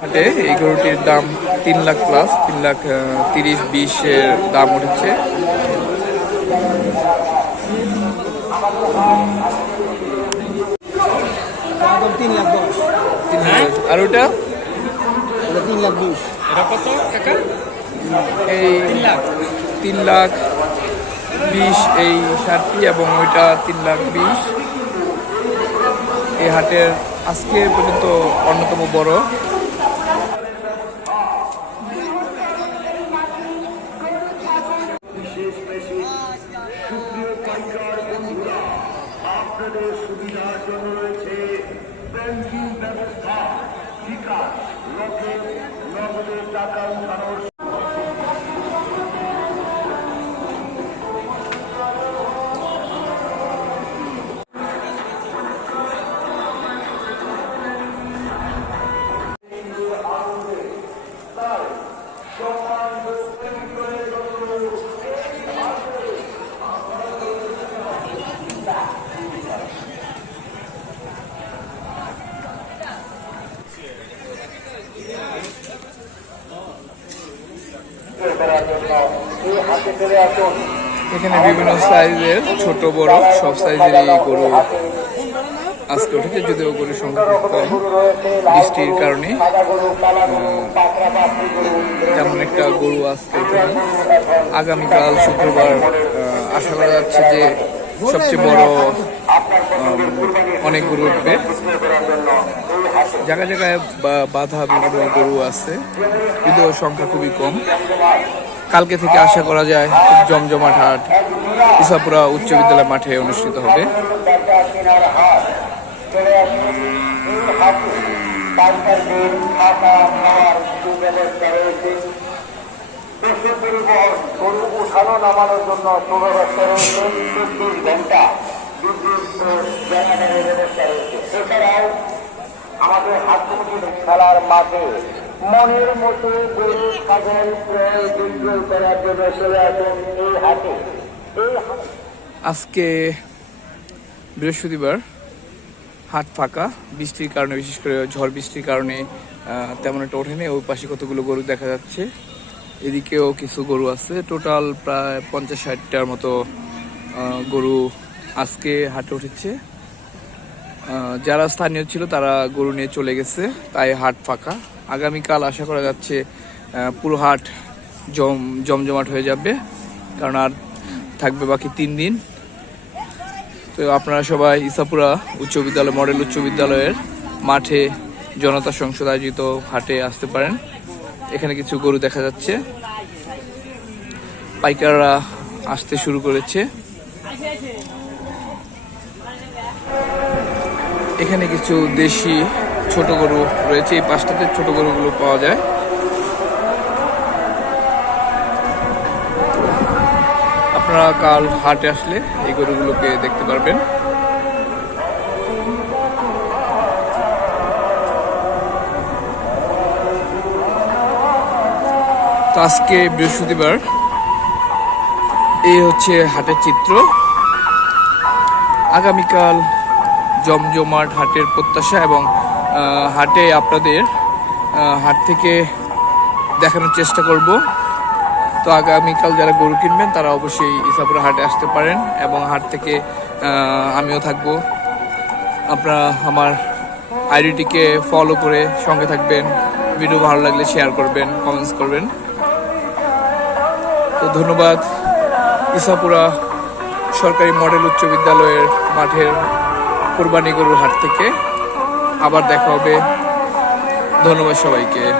হাটে এই গরুটির দাম তিন লাখ প্লাস তিন লাখ তিরিশ বিশের দাম উঠেছে। আর ওটা? তিন লাখ বিশ। এটা কত টাকা? এই তিন লাখ। বিশ এই শার্টটি এবং ওইটা তিন লাখ বিশ। এই হাটের আজকে পর্যন্ত অন্যতম বড়। জন্য রয়েছে ব্যাংকিং ব্যবস্থা বিকাশ লোকের নগদের টাকা উঠানোর এখানে বিভিন্ন সাইজের ছোট, বড়, সব সাইজেরই গরু আজকে উঠেছে, যদিও গরুর সংখ্যা কম। বৃষ্টির কারণে তেমন একটা গরু আজকে ওঠেনি। আগামীকাল শুক্রবার আশা করা যাচ্ছে যে সবচেয়ে বড় অনেক গরু উঠবে। জায়গায় জায়গায় বাধা বিভিন্ন গরু আছে, যদিও সংখ্যা খুবই কম। কালকে থেকে আশা করা যায় জমজমাট হাট ইসাপুরা উচ্চ বিদ্যালয় মাঠে অনুষ্ঠিত হবে। হাতে আমাদের কমিটির খেলার মাঠে মনের মতো গরু, ছাগল ক্রয় বিক্রয় করার জন্য চলে আসুন এই হাটে। আজকে বৃহস্পতিবার, হাট ফাঁকা, বৃষ্টির কারণে, বিশেষ করে ঝড় বৃষ্টির কারণে তেমন একটা ওঠেনি। ওই পাশে কতগুলো গরু দেখা যাচ্ছে। এদিকেও কিছু গরু আছে। টোটাল প্রায় পঞ্চাশ ষাটটার মতো গরু আজকে হাটে উঠেছে। যারা স্থানীয় ছিল তারা গরু নিয়ে চলে গেছে। তাই হাট ফাঁকা। আগামীকাল আশা করা যাচ্ছে পুরো হাট জম, জমজমাট হয়ে যাবে, কারণ আর থাকবে বাকি তিন দিন। তো আপনারা সবাই ইসাপুরা উচ্চ বিদ্যালয়, মডেল উচ্চ বিদ্যালয়ের মাঠে জনতা সংসদ আয়োজিত হাটে আসতে পারেন। এখানে কিছু গরু দেখা যাচ্ছে। পাইকাররা আসতে শুরু করেছে। এখানে কিছু দেশি ছোট গরু রয়েছে, এই পাঁচটাতে ছোট গরুগুলো পাওয়া যায়। আপনারা কাল হাটে আসলে এই গরুগুলোকে দেখতে পারবেন। আজকে বৃহস্পতিবার, এই হচ্ছে হাটের চিত্র। আগামীকাল জমজমাট হাটের প্রত্যাশা এবং হাটে আপনাদের হাট থেকে দেখানোর চেষ্টা করব। তো আগামীকাল যারা গরু কিনবেন, তারা অবশ্যই ইসাপুরা হাটে আসতে পারেন এবং হাট থেকে আমিও থাকব। আপনারা আমার আইডিটিকে ফলো করে সঙ্গে থাকবেন ভিডিও ভালো লাগলে শেয়ার করবেন কমেন্টস করবেন। তো ধন্যবাদ, ইসাপুরা সরকারি মডেল উচ্চ বিদ্যালয়ের মাঠের কোরবানি গরুর হাট থেকে। আবার দেখা হবে। ধন্যবাদ সবাইকে।